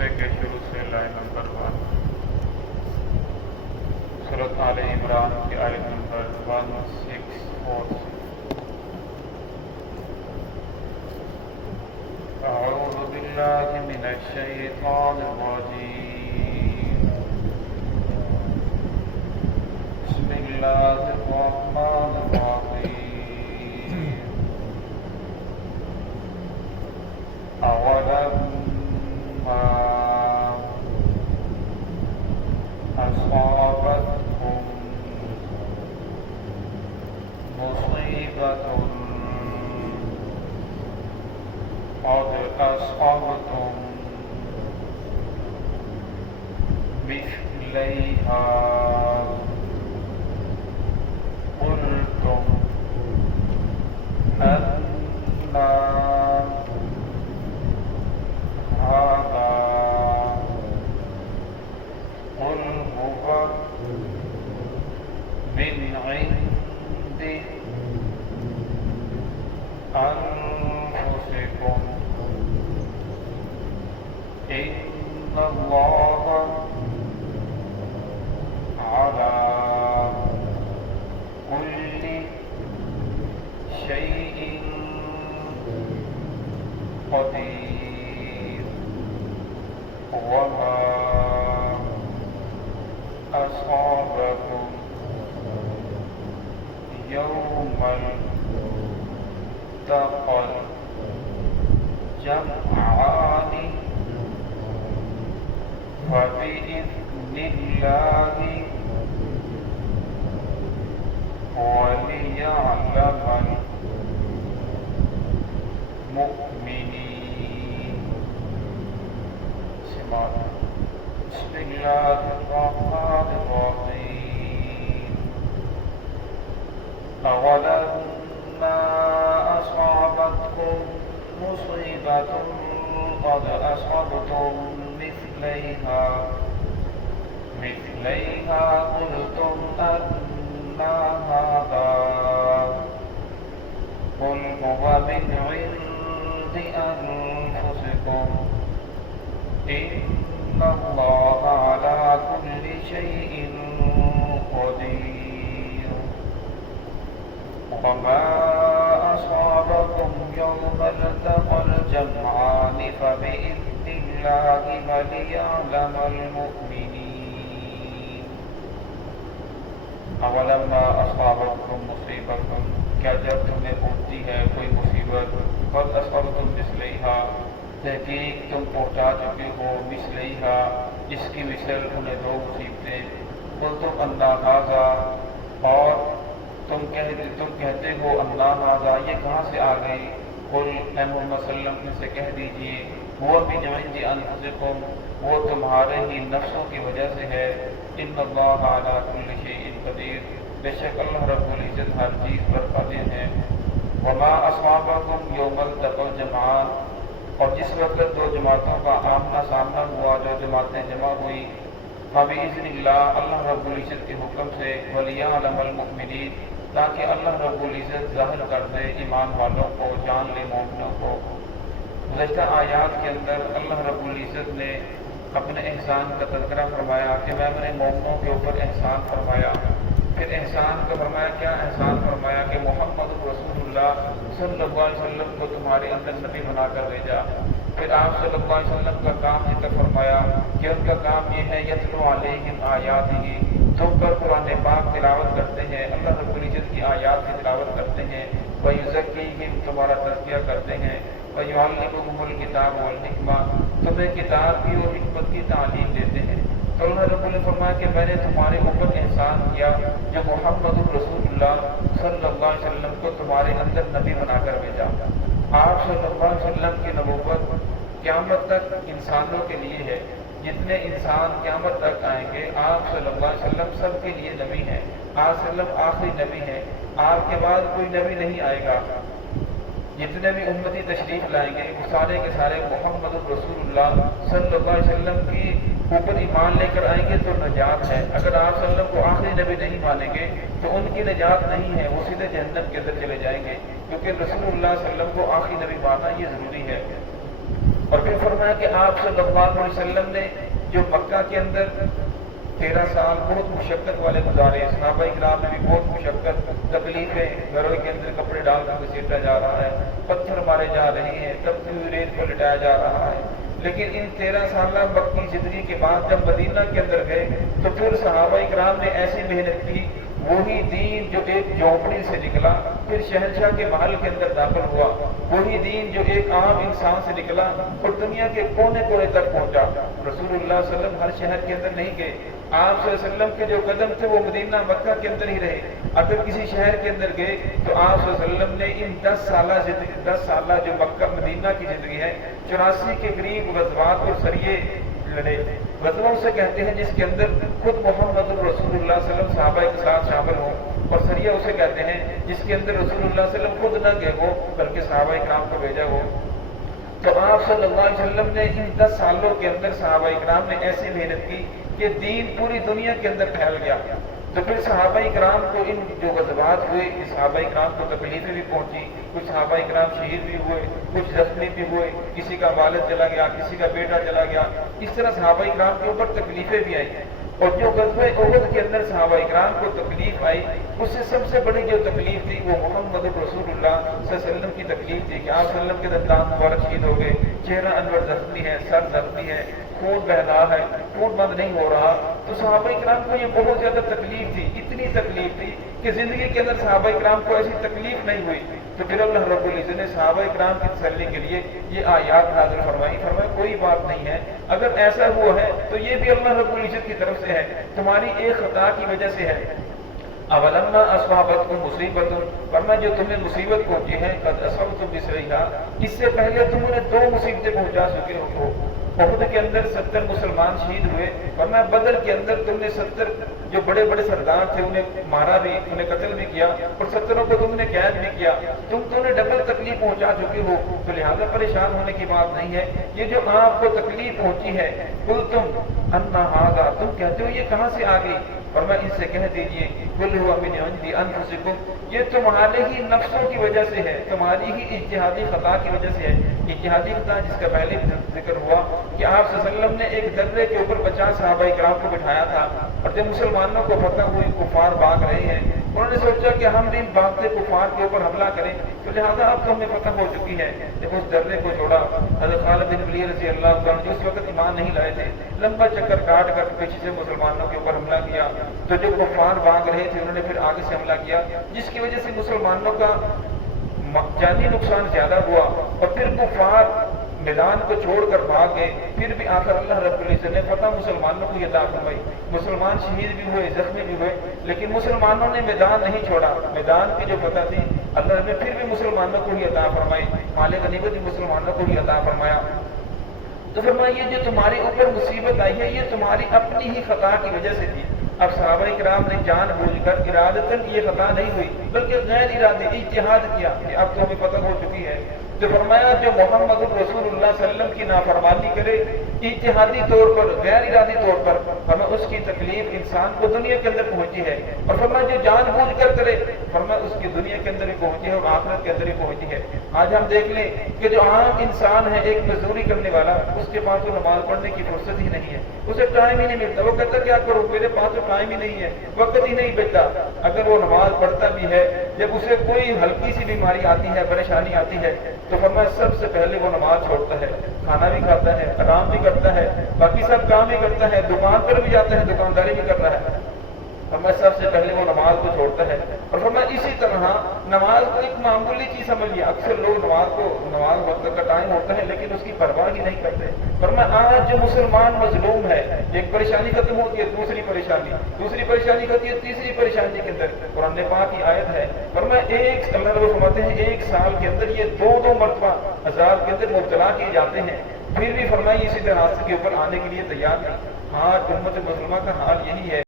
صفحے کے شروع سے لائن نمبر 1، سورۃ آل عمران کی آیت نمبر 164 سے۔ اعوذ باللہ من الشیطان الرجیم، بسم اللہ الرحمن الرحیم۔ اولما اصابتکم مصیبۃ قد اصابتم مثلیہا قلتم انا هذا قل هو من عند أنفسكم إن الله على كل شيء قدير وما أصابكم يوم التقى الجمعان فبإذن الله وليعلم المؤمنين۔ بسم الله الرحمن الرحيم۔ أولما أصابتكم مصيبة قد أصبتم مثليها قلتم أنى هذا قل هو من عند أنفسكم إن الله على كل شيء قدير وما أصابكم يوم التقى الجمعان فبإذن الله وليعلم المؤمنين۔ اولما اصابتکم مصیبۃ، کیا جب تمہیں پہنچتی ہے کوئی مصیبت، قد اصبتم مثلیہا، تحقیق تم پہنچا چکے ہو، مثلیہا، اس کی مثل انہیں دو مصیبتیں، قلتم انا ھذا، اور تم کہتے ہو انا ھذا، یہ کہاں سے آ گئی؟ قل اے محمد صلی اللہ علیہ وسلم سے کہہ دیجئے وہ من عند انفسکم، وہ تمہارے ہی نفسوں کی وجہ سے ہے، ان اللہ علی کل شیء قدیر، بے شک اللہ رب العزت ہر چیز پر قادر ہے۔ وما اصابکم یوم التقى الجمعان، اور جس وقت دو جماعتوں کا آمنا سامنا ہوا، جو جماعتیں جمع ہوئی، فبإذن اللہ، اللہ رب العزت کے حکم سے، ولیعلم المؤمنین، تاکہ اللہ رب العزت ظاہر کر دے ایمان والوں کو، جان لے مومنوں کو۔ گزشتہ آیات کے اندر اللہ رب العزت نے اپنے احسان کا تذکرہ فرمایا کہ میں نے مومنوں کے اوپر احسان فرمایا، پھر احسان کا فرمایا، کیا احسان فرمایا کہ محمد رسول اللہ صلی اللہ علیہ وسلم کو تمہارے اندر نبی بنا کر بھیجا، پھر آپ صلی اللہ علیہ وسلم کا کام ذکر فرمایا کہ ان کا کام یہ ہے یتلو علیہم آیاتہ، تم پر قرآن پاک تلاوت کرتے ہیں، اللہ رب العزت کی آیات کی تلاوت کرتے ہیں، وَيُزَكِّيهِمْ، تمہارا تزکیہ کرتے ہیں، وَيُعَلِّمُهُمُ الْكِتَابَ وَالْحِکْمَةَ، تمہیں کتاب کی اور حکمت کی تعلیم دیتے ہیں۔ تو اللہ رب نے فرمایا کہ میں نے تمہارے اوپر احسان کیا جو محمد رسول اللہ صلی اللہ علیہ وسلم کو تمہارے اندر نبی بنا کر بھیجا۔ آپ صلی اللہ علیہ وسلم کی نبوت قیامت تک انسانوں کے لیے ہے، جتنے انسان قیامت تک آئیں گے آپ صلی اللہ علیہ وسلم سب کے لیے نبی ہیں، آپ صلی اللہ علیہ وسلم آخری نبی ہیں، آپ کے بعد کوئی نبی نہیں آئے گا۔ جتنے بھی امتی تشریف لائیں گے وہ سارے کے سارے محمد رسول اللہ صلی اللہ علیہ وسلم کی اوپر ایمان لے کر آئیں گے تو نجات ہے۔ اگر آپ صلی اللہ علیہ وسلم کو آخری نبی نہیں مانیں گے تو ان کی نجات نہیں ہے، وہ سیدھے جہنم کے اندر چلے جائیں گے، کیونکہ رسول اللہ صلی اللہ علیہ وسلم کو آخری نبی ماننا یہ ضروری ہے۔ اور پھر فرمایا کہ آپ صلی اللہ علیہ وسلم نے جو مکہ کے اندر 13 سال بہت مشقت والے گزارے، صحابہ کرام نے بھی بہت مشقت تکلیفیں، گھروں کے اندر کپڑے ڈال کر گھسیٹا جا رہا ہے، پتھر مارے جا رہے ہیں، تب بھی ریت پر لٹایا جا رہا ہے، لیکن ان 13 سالہ مکی زندگی کے بعد جب مدینہ کے اندر گئے تو پھر صحابہ کرام نے ایسی محنت کی، وہی دین جو ایک جھونپڑی سے نکلا پھر شہنشاہ کے محل کے اندر داخل ہوا، وہی دین جو ایک عام انسان سے نکلا اور دنیا کے کونے کونے تک پہنچا۔ رسول اللہ صلی اللہ علیہ وسلم ہر شہر کے اندر نہیں گئے، آپ صلی اللہ علیہ وسلم کے جو قدم تھے وہ مدینہ مکہ کے اندر ہی رہے۔ اگر کسی شہر کے اندر گئے تو آپ صلی اللہ علیہ وسلم نے ان 10 سالہ جو مکہ مدینہ کی زندگی ہے، 84 کے قریب غزوات اور سریے لڑے۔ غزوہ سے کہتے ہیں جس کے اندر خود محمد رسول اللہ صلی اللہ علیہ وسلم صحابہ کے ساتھ شامل ہوں، اور سریہ اسے کہتے ہیں جس کے اندر رسول اللہ صلی اللہ علیہ وسلم خود نہ گئے ہو بلکہ صحابہ کرام کو بھیجا ہو۔ تو آپ صلی اللہ علیہ وسلم نے ان 10 سالوں کے اندر صحابہ کرام نے ایسی محنت کی کہ دین پوری دنیا کے اندر پھیل گیا۔ تو پھر صحابہ کرام کو ان جو غزوات ہوئے، صحابہ کرام کو تکلیفیں بھی پہنچی، کچھ صحابہ کرام شہید بھی ہوئے، کچھ زخمی بھی ہوئے، کسی کا والد چلا گیا، کسی کا بیٹا چلا گیا، اس طرح صحابہ کرام کے اوپر تکلیفیں بھی آئی۔ اور جو غزوہ احد کے اندر صحابہ کرام کو تکلیف آئی، اس سے سب سے بڑی جو تکلیف تھی وہ محمد رسول اللہ صلی اللہ علیہ وسلم کی تکلیف تھی کہ آپ صلی اللہ علیہ وسلم کے دندان مبارک شہید ہو گئے، چہرہ انور زخمی ہے، سر زخمی ہے، خون بہ رہا ہے، خون بند نہیں ہو رہا۔ تو صحابہ کرام کو یہ بہت زیادہ تکلیف تھی، اتنی تکلیف تھی کہ زندگی کے اندر صحابہ کرام کو ایسی تکلیف نہیں ہوئی۔ تو پھر اللہ رب العزت نے صحابہ کرام کی تسلی کے لیے یہ آیات نازل فرمائی، فرمایا کوئی بات نہیں ہے، اگر ایسا ہوا ہے تو یہ بھی اللہ رب العزت کی طرف سے ہے، تمہاری ایک خطا کی وجہ سے ہے۔ اولما اصابتکم مصیبت، فرمایا جو تمہیں مصیبت پہنچی ہے، قد اصبتم مثلیھا، اس سے پہلے تم نے 2 مصیبتیں پہنچا چکے ہو۔ احد کے اندر 70 مسلمان شہید ہوئے، فرمایا بدر کے اندر تم نے 70 جو بڑے بڑے سردار تھے انہیں مارا بھی، انہیں قتل بھی کیا، اور 70 کو تم نے قید بھی کیا، تم نے ڈبل تکلیف پہنچا چکے ہو، تو لہٰذا پریشان ہونے کی بات نہیں ہے۔ یہ جو آپ کو تکلیف پہنچی ہے، قلتم انا ھذا، تم کہتے ہو یہ کہاں سے آ گئی؟ فرمایا ان سے کہہ دیجئے قل هو من عند انفسکم، یہ تمہارے ہی نفسوں کی وجہ سے ہے، تمہاری ہی اجتہادی خطا کی وجہ سے ہے۔ اجتہادی خطا جس کا پہلے ذکر ہوا کہ آپ صلی اللہ علیہ وسلم نے ایک درے کے اوپر 50 صحابہ کرام کو بٹھایا تھا، اور جب مسلمانوں کو فتح ہوئی، کفار بھاگ رہے ہیں، انہوں نے سوچا کہ ہم بھی بھاگتے کفار کے اوپر حملہ کریں، تو لہٰذا اب تو ہمیں فتح ہو چکی ہے۔ جب اس درے کو چھوڑا، حضرت خالد بن ولید رضی اللہ عنہ جو اس وقت ایمان نہیں لائے تھے، لمبا چکر کاٹ کر پیچھے سے مسلمانوں کے اوپر حملہ کیا، تو جو کفار بھاگ رہے تھے انہوں نے پھر آگے سے حملہ کیا، جس کی وجہ سے مسلمانوں کا جانی نقصان زیادہ ہوا، اور پھر کفار میدان کو چھوڑ کر بھاگ گئے۔ پھر بھی آخر اللہ رب العزت نے فتح مسلمانوں کو عطا فرمائی، مسلمان شہید بھی ہوئے، زخمی بھی ہوئے، لیکن مسلمانوں نے میدان نہیں چھوڑا، میدان کی جو فتح تھی اللہ نے پھر بھی مسلمانوں کو ہی عطا فرمائی، مال غنیمت بھی مسلمانوں کو ہی عطا فرمایا۔ تو فرمایا یہ جو تمہارے اوپر مصیبت آئی ہے یہ تمہاری اپنی ہی خطا کی وجہ سے تھی۔ اب صحابہ کرام نے جان بوجھ کر ارادتاً یہ خطا نہیں ہوئی بلکہ غیر ارادی اجتہاد کیا کہ اب تو ہمیں پتہ ہو چکی ہے۔ تو فرمایا جو محمد رسول اللہ صلی اللہ علیہ وسلم کی نافرمانی کرے اجتہادی طور پر، غیر ارادی طور پر، ہمیں اس کی تکلیف انسان کو دنیا کے اندر پہنچی ہے، اور فرمایا جو جان بوجھ کر کرے فرمایا اس کی دنیا کے اندر ہی پہنچی ہے اور آخرت کے اندر ہی پہنچی ہے۔ آج ہم دیکھ لیں کہ جو عام انسان ہے، ایک مزدوری کرنے والا، اس کے پاس تو نماز پڑھنے کی فرصت ہی نہیں ہے، اسے ٹائم ہی نہیں ملتا، وہ کہتا کیا کروں، میرے پاس تو ٹائم ہی نہیں ہے، وقت ہی نہیں بچتا۔ اگر وہ نماز پڑھتا بھی ہے، جب اسے کوئی ہلکی سی بیماری آتی ہے، پریشانی آتی ہے، تو فرمایا سب سے پہلے وہ نماز چھوڑتا ہے، کھانا بھی کھاتا ہے، آرام بھی کرتا ہے، باقی سب کام بھی کرتا ہے، دکان پر بھی جاتا ہے، دکانداری بھی کر رہا ہے، فرمایا سب سے پہلے وہ نماز کو چھوڑتا ہے۔ اور فرمایا اسی طرح نماز کو ایک معمولی چیز سمجھ لیا، اکثر لوگ نماز وقت کا ٹائم ہوتا ہے لیکن اس کی پرواہ ہی نہیں کرتے۔ فرمایا آج جو مسلمان مظلوم ہے، ایک پریشانی ختم ہوتی ہے دوسری پریشانی ہوتی ہے تیسری پریشانی کے اندر قرآن پاک کی آیت ہے، فرمایا ایک اللہ رب فرماتے ہیں ایک سال کے اندر یہ 2 مرتبہ عذاب کے اندر مبتلا کیے جاتے ہیں، پھر بھی فرمایا اسی طرح کے اوپر آنے کے لیے تیار نہیں۔ ہاں امت مسلمہ کا حال یہی ہے۔